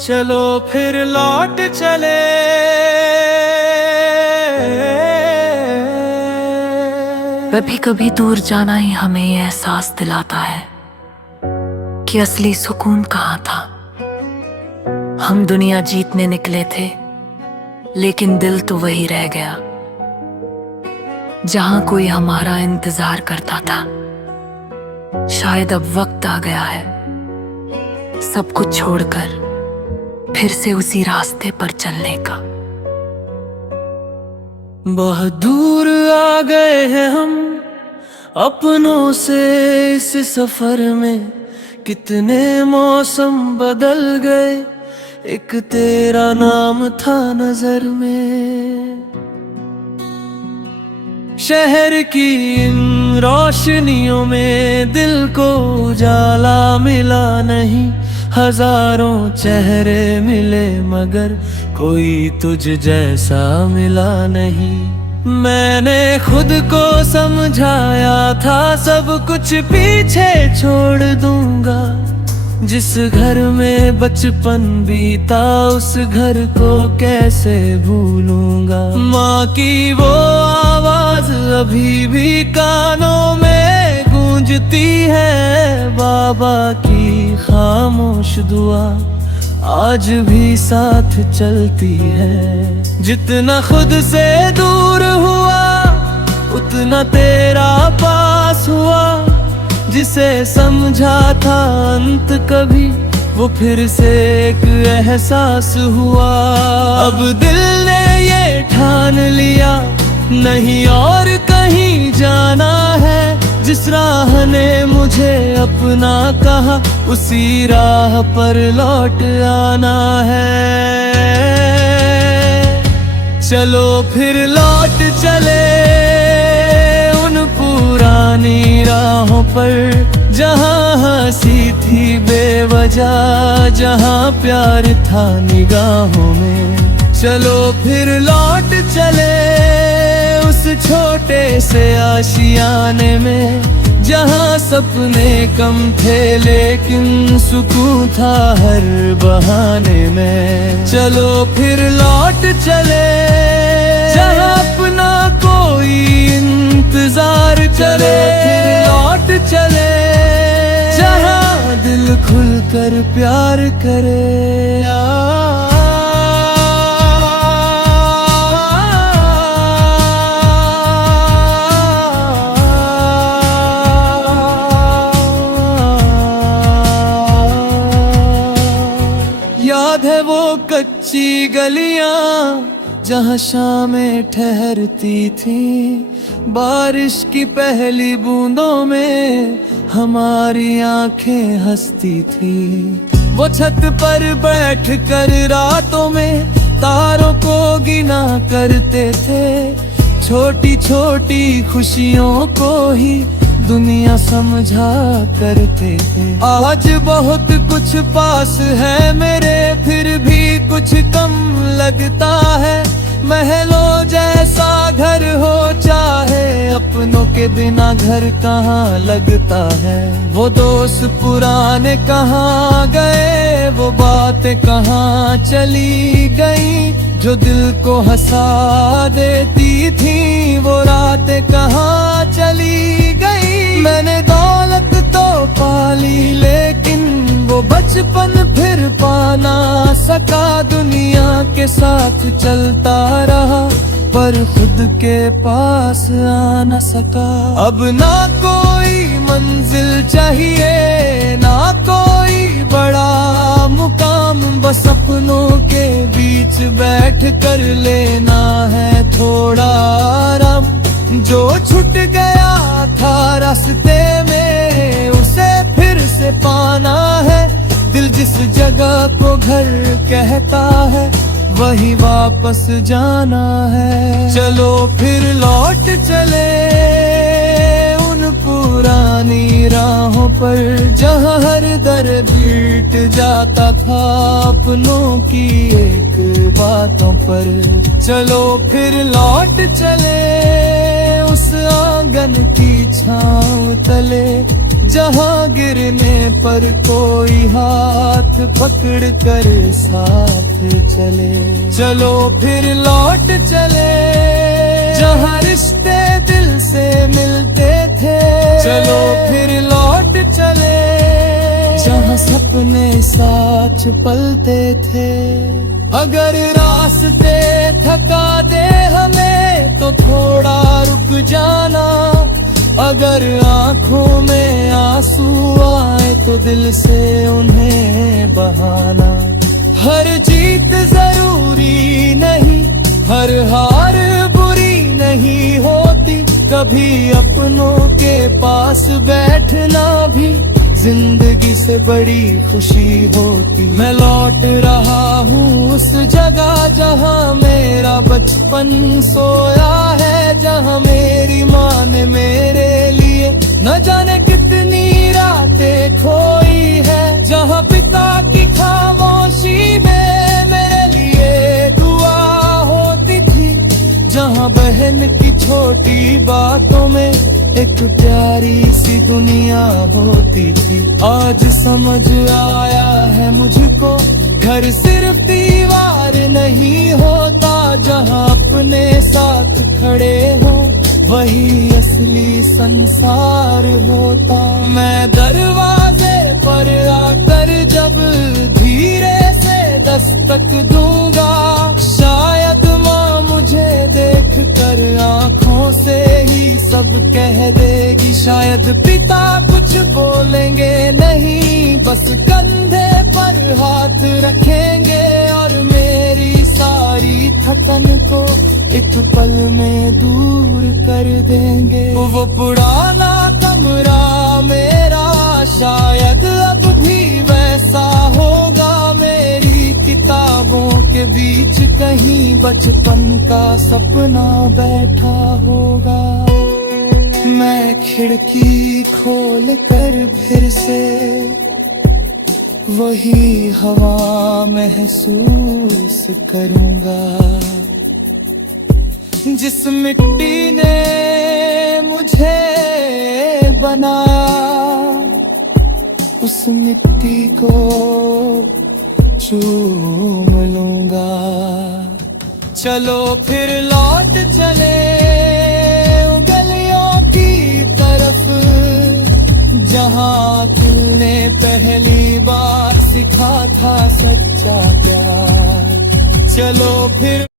चलो फिर लौट चले कभी कभी दूर जाना ही हमें ये एहसास दिलाता है कि असली सुकून कहाँ था। हम दुनिया जीतने निकले थे, लेकिन दिल तो वही रह गया जहां कोई हमारा इंतजार करता था। शायद अब वक्त आ गया है सब कुछ छोड़कर फिर से उसी रास्ते पर चलने का। बहुत दूर आ गए हैं हम अपनों से इस सफर में, कितने मौसम बदल गए, एक तेरा नाम था नजर में। शहर की इन रोशनियों में दिल को उजाला मिला नहीं, हजारों चेहरे मिले मगर कोई तुझ जैसा मिला नहीं। मैंने खुद को समझाया था सब कुछ पीछे छोड़ दूंगा, जिस घर में बचपन बीता उस घर को कैसे भूलूंगा। माँ की वो आवाज अभी भी कानों में गूंजती है, बाबा की खामोश दुआ आज भी साथ चलती है। जितना खुद से दूर हुआ उतना तेरा पास हुआ, जिसे समझा था अंत कभी वो फिर से एक एहसास हुआ। अब दिल ने ये ठान लिया नहीं और कहीं जाना है, जिस राह ने मुझे अपना कहा उसी राह पर लौट आना है। चलो फिर लौट चले उन पुरानी राहों पर, जहाँ हंसी थी बेवजह, जहाँ प्यार था निगाहों में। चलो फिर लौट चले उस छोटे से आशियाने में, जहाँ सपने कम थे लेकिन सुकून था हर बहाने में। चलो फिर लौट चले जहाँ अपना कोई इंतजार करे, फिर लौट चले जहाँ दिल खुलकर प्यार करे। याद है वो कच्ची गलियां जहाँ शामें ठहरती थी, बारिश की पहली बूंदों में हमारी आंखें हंसती थी। वो छत पर बैठ कर रातों में तारों को गिना करते थे, छोटी छोटी खुशियों को ही दुनिया समझा करते थे। आज बहुत कुछ पास है मेरे फिर भी कुछ कम लगता है, महलों जैसा घर हो चाहे अपनों के बिना घर कहाँ लगता है। वो दोस्त पुराने कहाँ गए, वो बातें कहाँ चली गई, जो दिल को हंसा देती थी वो रातें कहाँ चली गई। मैंने दौलत तो पाली लेकिन वो बचपन फिर पा ना सका, दुनिया के साथ चलता रहा पर खुद के पास आ न सका। अब ना कोई मंजिल चाहिए ना कोई बड़ा मुकाम, बस अपनों के बीच बैठ कर लेना है थोड़ा आराम। जो छूट गया था रास्ते में उसे फिर से पाना है, दिल जिस जगह को घर कहता है वही वापस जाना है। चलो फिर लौट चले उन पुरानी राहों पर, जहाँ हर दर बीट जाता था अपनों की एक बातों पर। चलो फिर लौट चले उस आंगन की छाँव तले, जहाँ गिरने पर कोई हाथ पकड़ कर साथ चले। चलो फिर लौट चले जहाँ रिश्ते दिल से मिलते थे। चलो फिर लौट चले जहाँ सपने साथ पलते थे। अगर रास्ते थका दे हमें तो थोड़ा रुक जाना। अगर आंखों में आंसू आए तो दिल से उन्हें बहाना। हर जीत जरूरी नहीं, हर हार बुरी नहीं होती। कभी अपनों के पास बैठना भी जिंदगी से बड़ी खुशी होती। मैं लौट रहा हूँ उस जगह जहाँ मेरा बचपन सोया है। जहाँ मेरी माँ ने मेरे लिए न जाने कितनी रातें खोई है। जहाँ पिता की खामोशी में मेरे लिए दुआ होती थी। जहाँ बहन की छोटी बातों में एक प्यारी सी दुनिया होती थी। आज समझ आया है मुझको, घर सिर्फ दीवार नहीं होता। जहाँ अपने साथ खड़े हो वही असली संसार होता। मैं दरवाजे पर आकर जब धीरे से दस्तक दूंगा, शायद माँ मुझे देख कर आँखों से ही सब कह देगी। शायद पिता कुछ बोलेंगे नहीं, बस कंधे पर हाथ रखेंगे और मेरी सारी थकन को एक पल में दूर कर देंगे। वो पुराना कमरा मेरा शायद अब भी वैसा होगा। मेरी किताबों के बीच कहीं बचपन का सपना बैठा होगा। मैं खिड़की खोल कर फिर से वही हवा महसूस करूंगा जिस मिट्टी ने मुझे बनाया। उस मिट्टी को चूम लूंगा। चलो फिर लौट चले गलियों की तरफ, जहाँ तूने पहली बार सिखा था सच्चा प्यार। चलो फिर